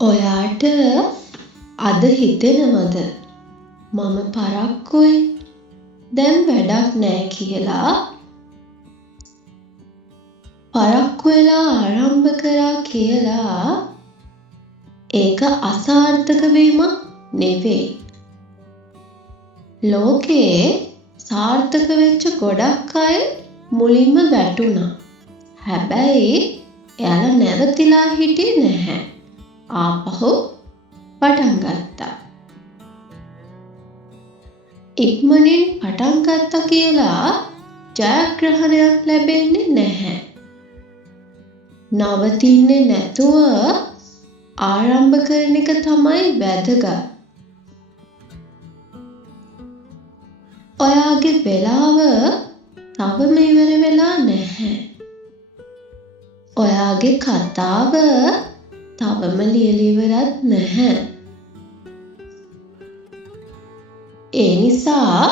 ඔයාට අද හිතෙනවද මම පරක්කුයි දැන් වැඩක් නෑ කියලා? පරක්කු වෙලා ආරම්භ කරා කියලා ඒක අසාර්ථක වීමක් නෙවෙයි. ලෝකේ සාර්ථක වෙච්ච ගොඩක් අය මුලින්ම වැටුණා. හැබැයි එයාලා නැවතිලා හිටියේ නැහැ. ආපහු පටන් ගත්තා. ඉක්මනින් පටන් ගත්තා කියලා ජයග්‍රහණයක් ලැබෙන්නේ නැහැ. නවතින්නේ නැතුව ආරම්භ කරන එක තමයි වැදගත්. ඔයාගේ වෙලාව තවම ඉවර වෙලා නැහැ. ඔයාගේ කතාව තවම ලියලා ඉවරත් නැහැ. ඒ නිසා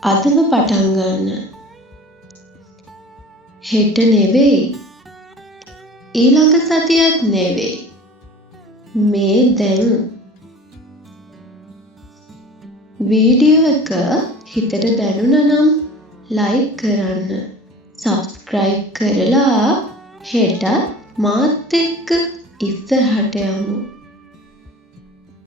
අදම පටන් ගන්න. හෙට නෙවෙයි, ඊළඟ සතියත් නෙවෙයි, මේ දැන්. වීඩියෝ එක හිතට දැනුණා නම් ලයික් කරන්න, සබ්ස්ක්‍රයිබ් කරලා හෙට මාත් එක්ක ඉස්සරහට යමු.